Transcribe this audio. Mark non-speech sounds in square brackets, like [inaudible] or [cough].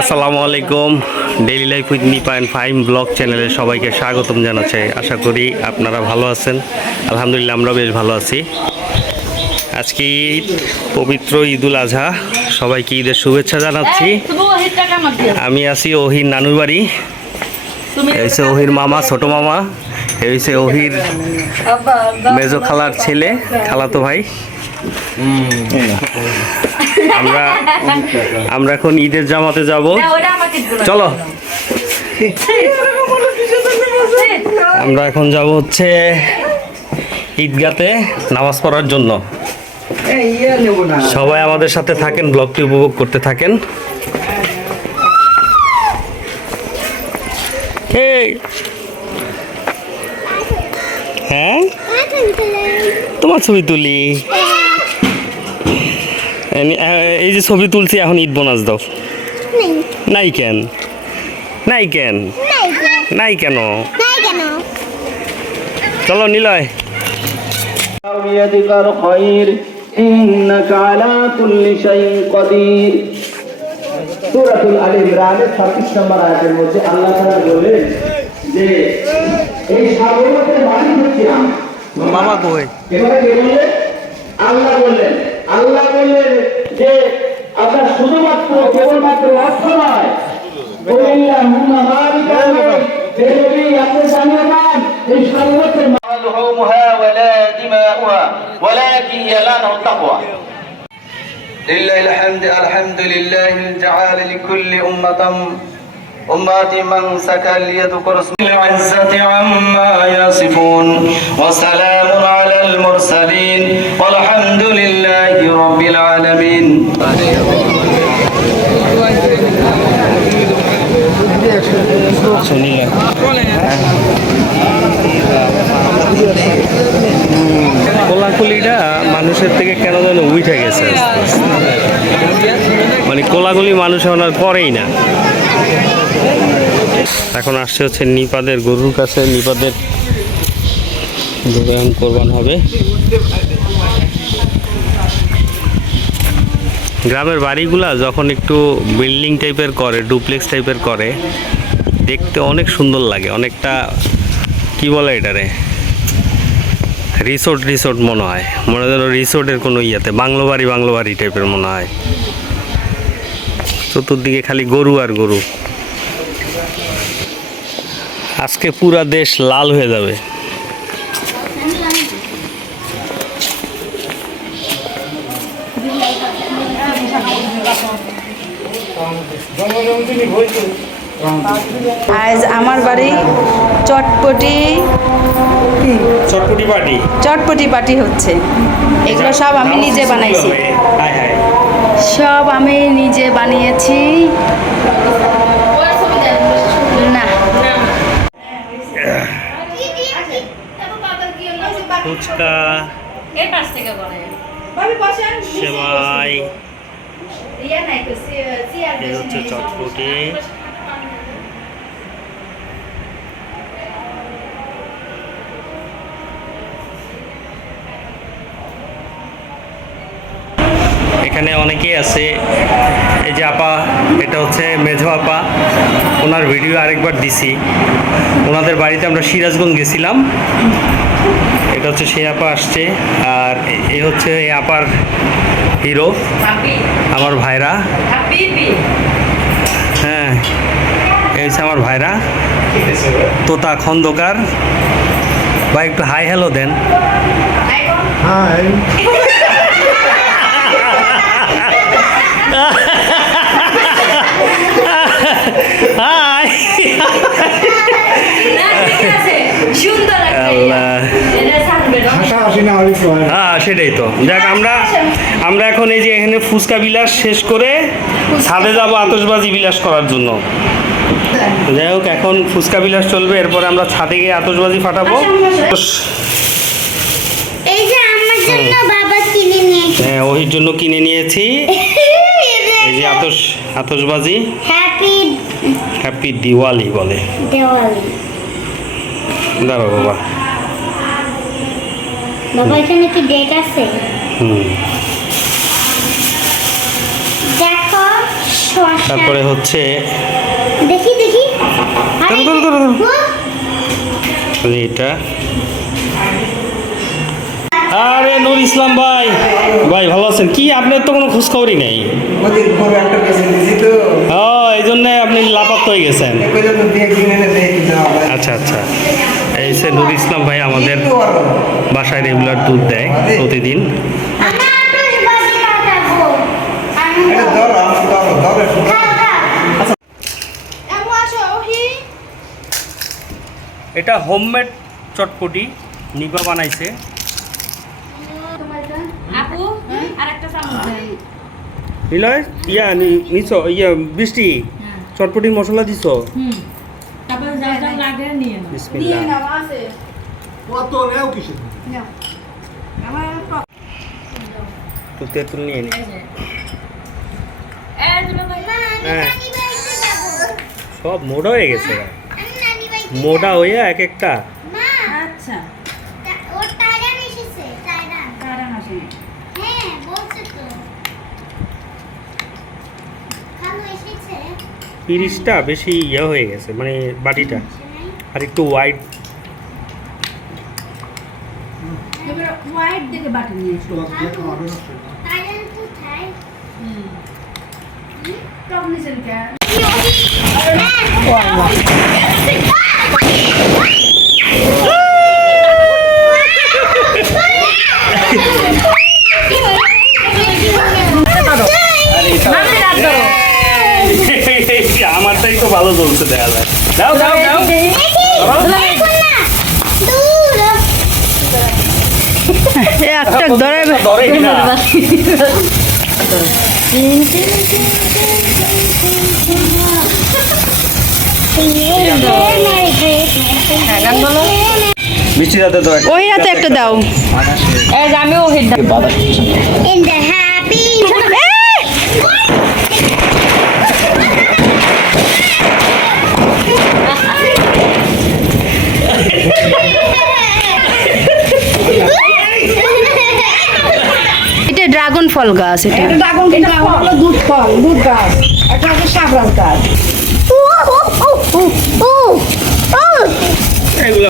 আসসালামু আলাইকুম। Daily life with me point five blog চ্যানেলে সবাইকে স্বাগতম জানাচ্ছি। আশা করি আপনারা ভালো আছেন। আলহামদুলিল্লাহ আমরা বেশ ভালো আছি। আজকে ঈদ পবিত্র ঈদুল আজহা। সবাইকে ঈদের শুভেচ্ছা জানাচ্ছি। আমি আছি ওহির নানুর বাড়ি। এই হচ্ছে ওহির মামা ছোট মামা। এই হচ্ছে ওহির মেজো খালার ছেলে খালাতো ভাই। আমরা আমরা এখন ঈদের জামাতে যাব। চলো। আমরা এখন যাব হচ্ছে ঈদগাতে নামাজ পড়ার জন্য। সবাই আমাদের সাথে থাকেন ব্লগটি উপভোগ করতে থাকেন। এই। হ্যাঁ? তোমার ছবি তুলি। এই যে ছবি তুলছি এখন ঈদ বোনাস দাও। নাই। কেন? নাই কেন? নাই কেন? চলো নিলয়। আল্লাহ বললেন। আল্লাহ বললেন যে আপনার শুধুমাত্র কেবলমাত্র অর্থ নয় কুলিল্লাহুম্মা মালিকাল মুলক হে নবী আপনি জানিয়ে দেন এই সর্বত্র لحومها ولا دماؤها ولكن يناله التقوى لله الحمد الحمد لله جعل لكل أمة أمات من سكى ليذكر اسم العزة عما يصفون وسلام على المرسلين কোলাকুলিটা মানুষের থেকে কেন যেন উঠে গেছে। মানে কোলাগুলি মানুষ আর করেই না। এখন আসছে হচ্ছে নিপাদের গরুর কাছে। নিপাদের এখন কোরবান হবে। গ্রামের বাড়িগুলা যখন একটু বিল্ডিং টাইপের করে, ডুপ্লেক্স টাইপের করে, দেখতে অনেক সুন্দর লাগে। অনেকটা, কি বলে এটারে? রিসোর্ট রিসোর্ট মনে হয়। মনে যেন রিসোর্টের কোনো ইয়েতে, বাংলো বাড়ি বাংলো বাড়ি টাইপের মনে হয়। চতুর্দিকে খালি গরু আর গরু। আজকে পুরা দেশ লাল হয়ে যাবে। আজ আমার বাড়ি চটপটি কি? চটপটি পার্টি। চটপটি পাটি হচ্ছে। এগুলো সব আমি নিজে বানাইছি। হাই হাই সব আমি নিজে বানিয়েছি। না। ফুচকা সেমাই হচ্ছে চটপটি। এখানে অনেকেই আছে। এই যে আপা, এটা হচ্ছে মেঝো আপা। ওনার ভিডিও আরেকবার দিছি। ওনাদের বাড়িতে আমরা সিরাজগঞ্জ গেছিলাম। এটা হচ্ছে সেই আপা আসছে। আর এ- হচ্ছে এই আপার হিরো, আমার ভাইরা। হ্যাঁ এই হচ্ছে আমার ভাইরা। তোতা খন্দকার। বা একটু হাই হ্যালো দেন। হাই। সুন্দর আল্লাহ। হ্যাঁ সেটাই তো। যাক আমরা আমরা এখন এই যে এখানে ফুচকা বিলাস শেষ করে ছাদে যাব আতশবাজি বিলাস করার জন্য। যাই হোক এখন ফুচকা বিলাস চলবে এরপরে আমরা ছাদে গিয়ে আতশবাজি ফাটাবো। এই যে আমার জন্য বাবা কিনে নিয়েছে। হ্যাঁ ওহির জন্য কিনে নিয়েছি। [laughs] এই যে আতস হ্যাপি হ্যাপি দিওয়ালি বলে। দেওয়ালি বাবা। বাবা এখানে কি ডেট আছে? হুম। দেখো তারপরে হচ্ছে দেখি দেখি। এটা আরে নুর ইসলাম ভাই। ভাই ভালো আছেন? কি আপনার তো কোনো খোঁজ খবরই নেই? ওদের ঘরে একটা পেশেন্ট দিছি তো। ও এই জন্য আপনি লাপাত হয়ে গেছেন। আচ্ছা আচ্ছা। এই সে নুর ইসলাম ভাই আমাদের বাসায় রেগুলার দুধ দেয় প্রতিদিন। এটা হোমমেড চটপটি নিবা বানাইছে আপু আর একটা চামচ দেন নিলয় ইয়া নিছ ইয়া বৃষ্টি চটপটির মশলা দিছ? হুম। তারপর যা যা লাগে নিয়ে নাও। বিসমিল্লাহ। তো তেঁতুল নিয়ে নি। হ্যাঁ। যাব। সব মোটা হয়ে গেছে। মোটা হয়ে এক একটা মা, আচ্ছা তা- ওর টাইরান এসেছে, টাইরান। কারণ আসে হ্যাঁ, বলছে তো। খালু এসেছে? পিরিশটা বেশি ইয়ে হয়ে গেছে মানে বাটিটা আর একটু হোয়াইট এবার হোয়াইট দেখে বাটি নিয়ে এসো খালু, টাইরান কোথায়? টক নিচে কে আমারটাই তো ভালো চলছে দেখা যায় দাও দাও দাও দেখি, দেখুন না। দূর। একটা ধরে ধরেই না মিষ্টি দাতে তো ওই হাতে একটা দাও এই যে আমি ওহির দাও এটা ড্রাগন ফল গাছ এটা। ড্রাগন হলো দুধ ফল দুধ গাছ। এটা হচ্ছে সাবরাজ গাছ। ooh. এগুলো